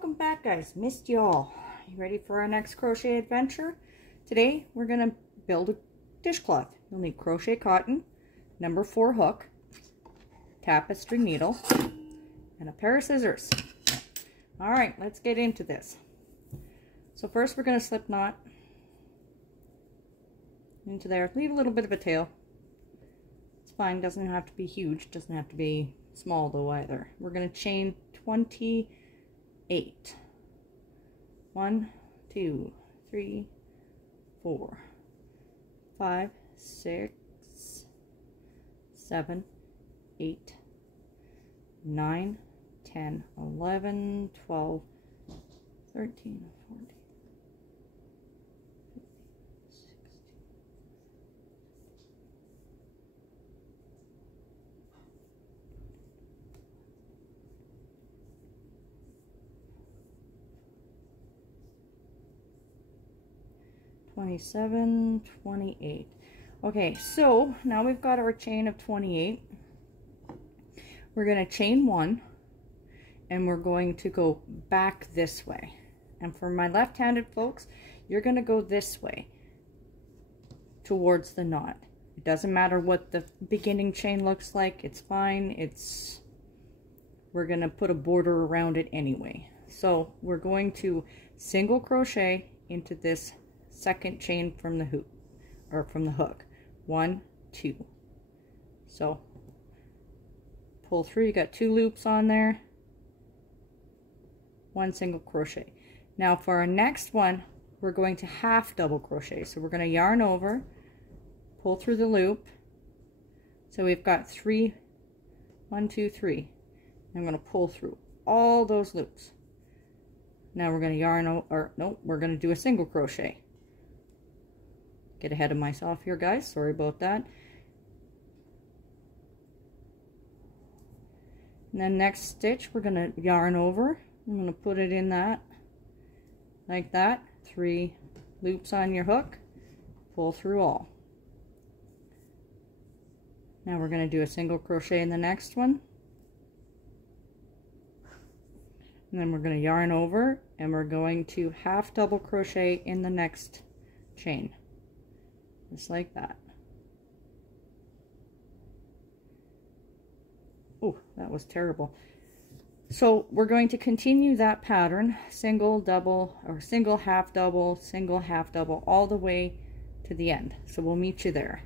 welcome back, guys. Missed y'all. You ready for our next crochet adventure? Today we're gonna build a dishcloth. You'll need crochet cotton, number 4 hook, tapestry needle, and a pair of scissors. All right, let's get into this. So first we're gonna slip knot into there. Leave a little bit of a tail. It's fine, doesn't have to be huge, doesn't have to be small though either. We're gonna chain 28. 1, 2, 3, 4, 5, 6, 7, 8, 9, 10, 11, 12, 13, 14, 27, 28. Okay, so now we've got our chain of 28. We're going to chain 1 and we're going to go back this way. And for my left-handed folks, you're going to go this way towards the knot. It doesn't matter what the beginning chain looks like, it's fine. We're going to put a border around it anyway. So we're going to single crochet into this second chain from the hoop, or from the hook. 1, 2. So pull through, you got 2 loops on there, 1 single crochet. Now for our next one, we're going to half double crochet. So we're going to yarn over, pull through the loop. So we've got 3, 1, 2, 3. I'm going to pull through all those loops. Now we're going to yarn over, no, we're going to do a single crochet. Get ahead of myself here, guys, sorry about that. And then next stitch, we're going to yarn over. I'm going to put it in that, like that. 3 loops on your hook, pull through all. Now we're going to do a single crochet in the next one. And then we're going to yarn over, and we're going to half double crochet in the next chain. Just like that. Oh, that was terrible. So we're going to continue that pattern, single, double, or single, half double, all the way to the end. So we'll meet you there.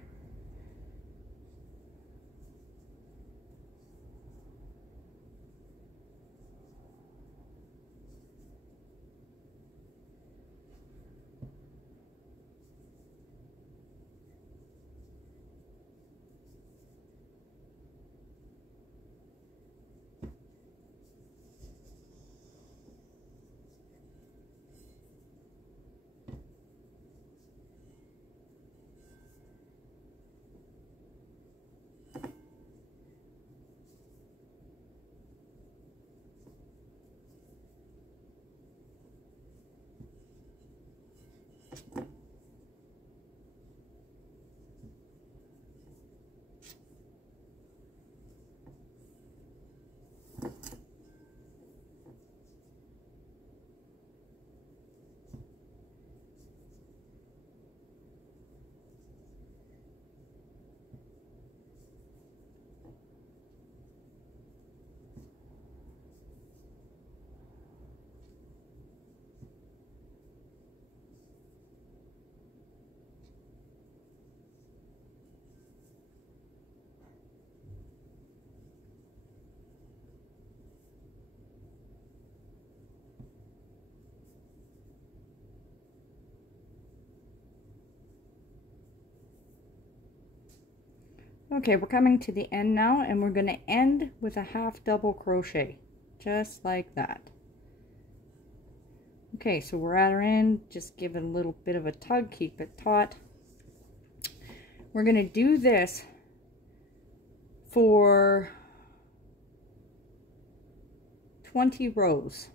Okay, we're coming to the end now, and we're going to end with a half double crochet, just like that. Okay, so we're at our end. Just give it a little bit of a tug, keep it taut. We're going to do this for 20 rows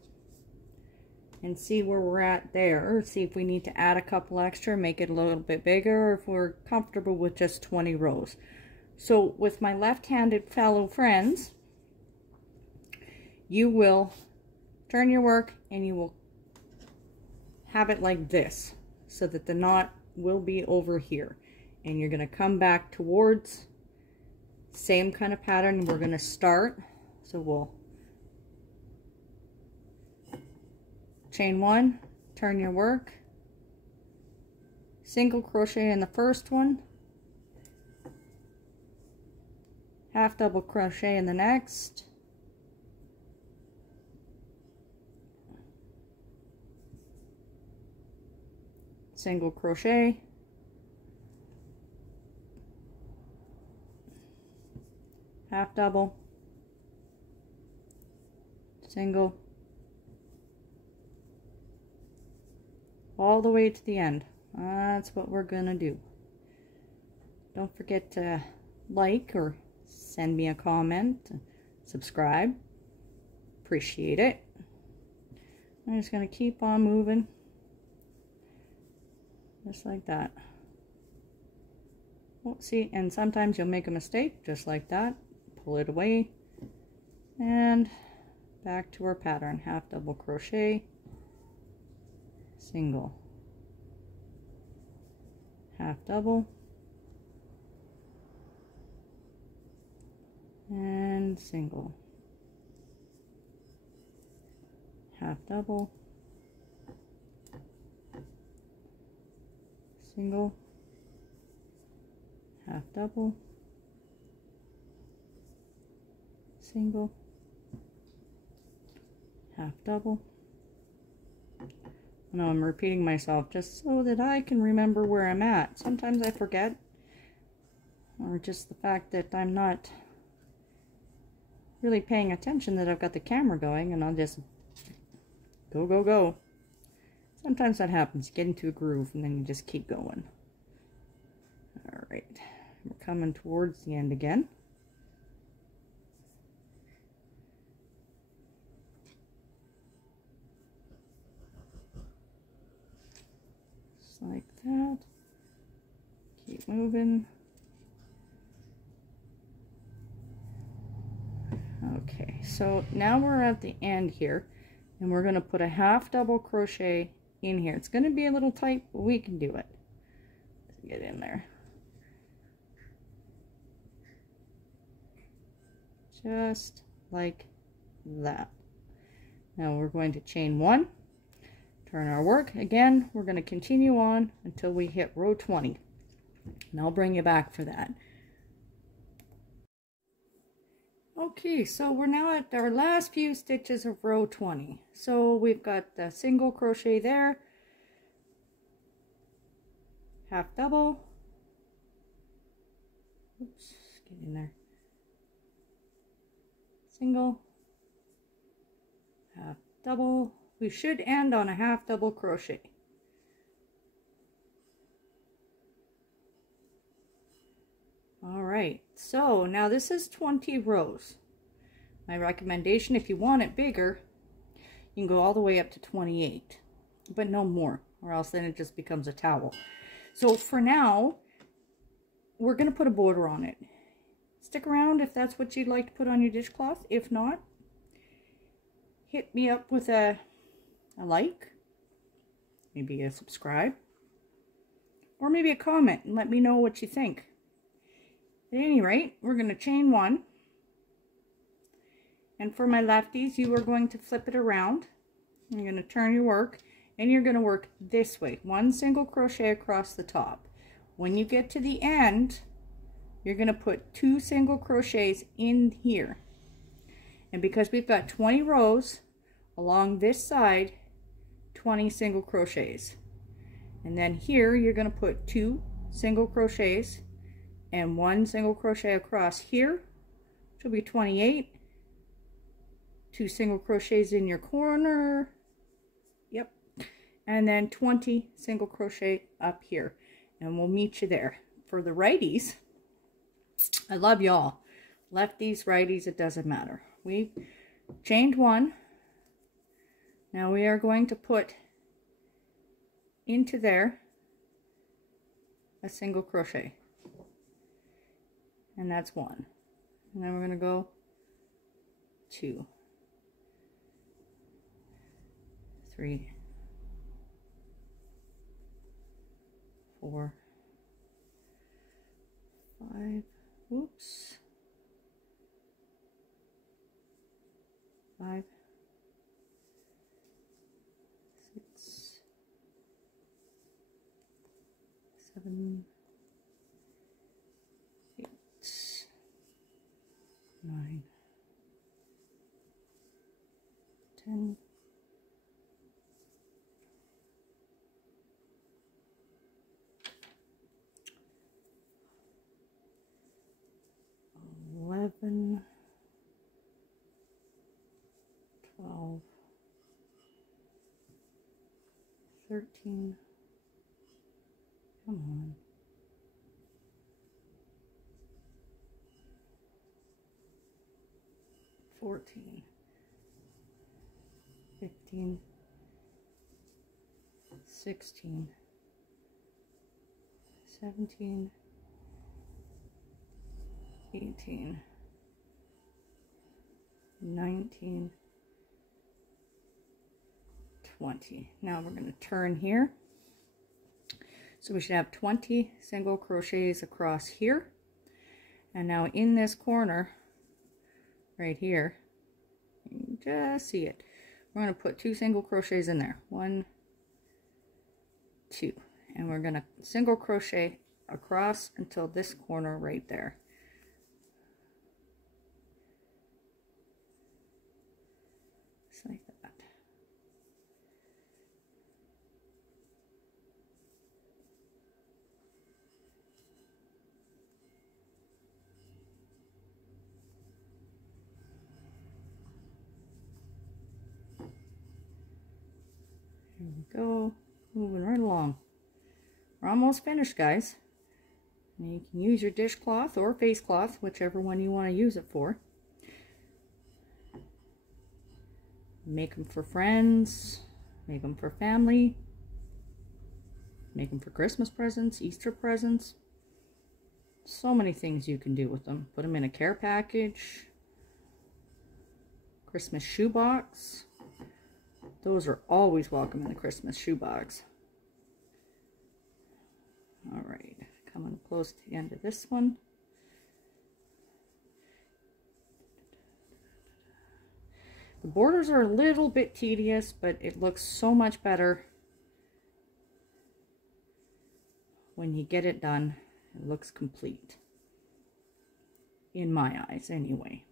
and see where we're at there. See if we need to add a couple extra, make it a little bit bigger, or if we're comfortable with just 20 rows. So with my left-handed fellow friends, you will turn your work, and you will have it like this, so that the knot will be over here. And you're going to come back towards same kind of pattern. We're going to start, so we'll chain 1, turn your work, single crochet in the first one, half double crochet in the next, single crochet, half double, single, all the way to the end. That's what we're gonna do. Don't forget to like or send me a comment, subscribe, appreciate it. I'm just gonna keep on moving just like that. Oh, see, and sometimes you'll make a mistake just like that. Pull it away and back to our pattern. Half double crochet, single, half double, and single, half double, single, half double, single, half double. I know I'm repeating myself just so that I can remember where I'm at. Sometimes I forget, or just the fact that I'm not really paying attention that I've got the camera going, and I'll just go, go, go. Sometimes that happens. You get into a groove and then you just keep going. Alright, we're coming towards the end again. Just like that. Keep moving. Okay, so now we're at the end here, and we're going to put a half double crochet in here. It's going to be a little tight, but we can do it. Let's get in there. Just like that. Now we're going to chain 1, turn our work. Again, we're going to continue on until we hit row 20. And I'll bring you back for that. Okay, so we're now at our last few stitches of row 20. So we've got the single crochet there, half double, oops, get in there, single, half double. We should end on a half double crochet. All right, so now this is 20 rows. My recommendation, if you want it bigger, you can go all the way up to 28, but no more, or else then it just becomes a towel. So for now, we're going to put a border on it. Stick around if that's what you'd like to put on your dishcloth. If not, hit me up with a like, maybe a subscribe, or maybe a comment and let me know what you think. At any rate, we're going to chain 1, and for my lefties, you are going to flip it around. You're going to turn your work, and you're going to work this way. 1 single crochet across the top. When you get to the end, you're going to put 2 single crochets in here. And because we've got 20 rows along this side, 20 single crochets. And then here, you're going to put 2 single crochets and 1 single crochet across here, which will be 28. 2 single crochets in your corner, yep, and then 20 single crochet up here, and we'll meet you there. For the righties, I love y'all. Lefties, righties, it doesn't matter. We chained 1. Now we are going to put into there a single crochet. And that's 1. And then we're going to go 2. 3, 4, 5, oops, 5, 6, 7, 8, 9, 10, 11, 12, 13, come on, 14, 15, 16, 17, 18, 19, 20. Now we're going to turn here. So we should have 20 single crochets across here. And now in this corner, right here, you can just see it. We're going to put 2 single crochets in there. 1, 2. And we're going to single crochet across until this corner right there. Just like that. Here we go, moving right along. We're almost finished, guys. And you can use your dishcloth or face cloth, whichever one you want to use it for. Make them for friends, make them for family, make them for Christmas presents, Easter presents. So many things you can do with them. Put them in a care package, Christmas shoebox. Those are always welcome in the Christmas shoebox. All right, coming close to the end of this one. The borders are a little bit tedious, but it looks so much better when you get it done. It looks complete. In my eyes, anyway.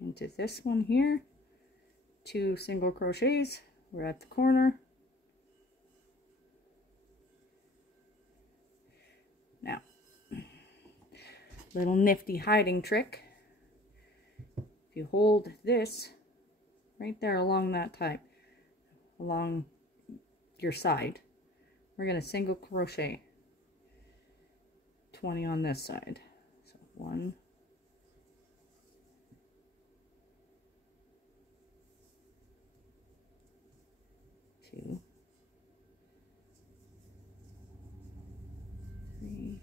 Into this one here, 2 single crochets. We're at the corner. Now, little nifty hiding trick. If you hold this right there along that type, along your side, we're going to single crochet 20 on this side. So 1, 2, 3,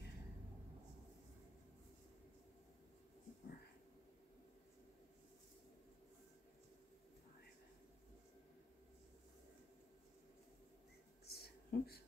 4, 5, 6, oops.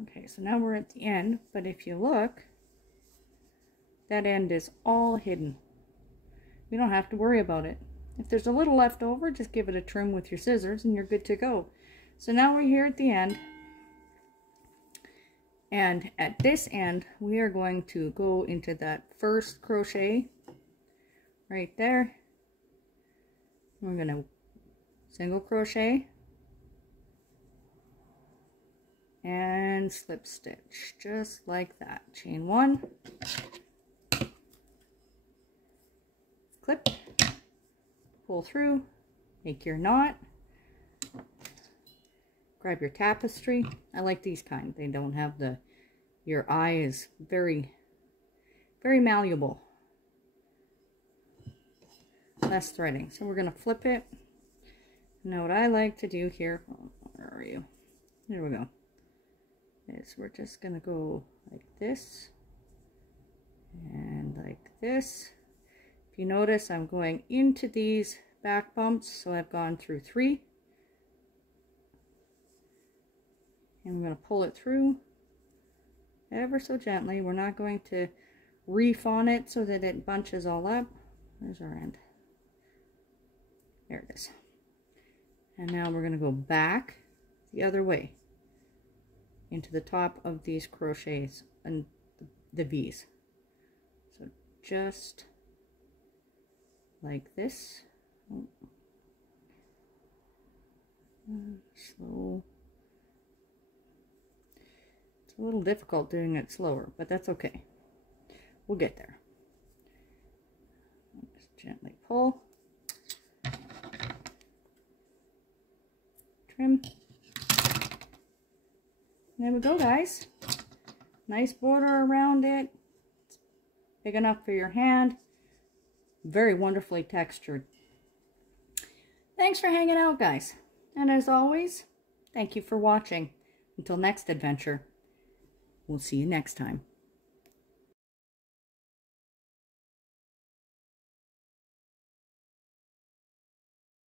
Okay, so now we're at the end, but if you look, that end is all hidden. We don't have to worry about it. If there's a little left over, just give it a trim with your scissors and you're good to go. So now we're here at the end. And at this end, we are going to go into that first crochet right there. We're going to single crochet and slip stitch, just like that. Chain 1, clip, pull through, make your knot, grab your tapestry. I like these kind. They don't have your eye is very, very malleable. Less threading. So we're going to flip it. Now what I like to do here, where are you? There we go. Is we're just going to go like this and like this. If you notice, I'm going into these back bumps, so I've gone through 3. And I'm going to pull it through ever so gently. We're not going to reef on it so that it bunches all up. Where's our end? There it is. And now we're going to go back the other way into the top of these crochets and the V's. So just like this. Slow. It's a little difficult doing it slower, but that's okay. We'll get there. Just gently pull. Trim. There we go, guys. Nice border around it. It's big enough for your hand. Very wonderfully textured. Thanks for hanging out, guys. And as always, thank you for watching. Until next adventure, we'll see you next time.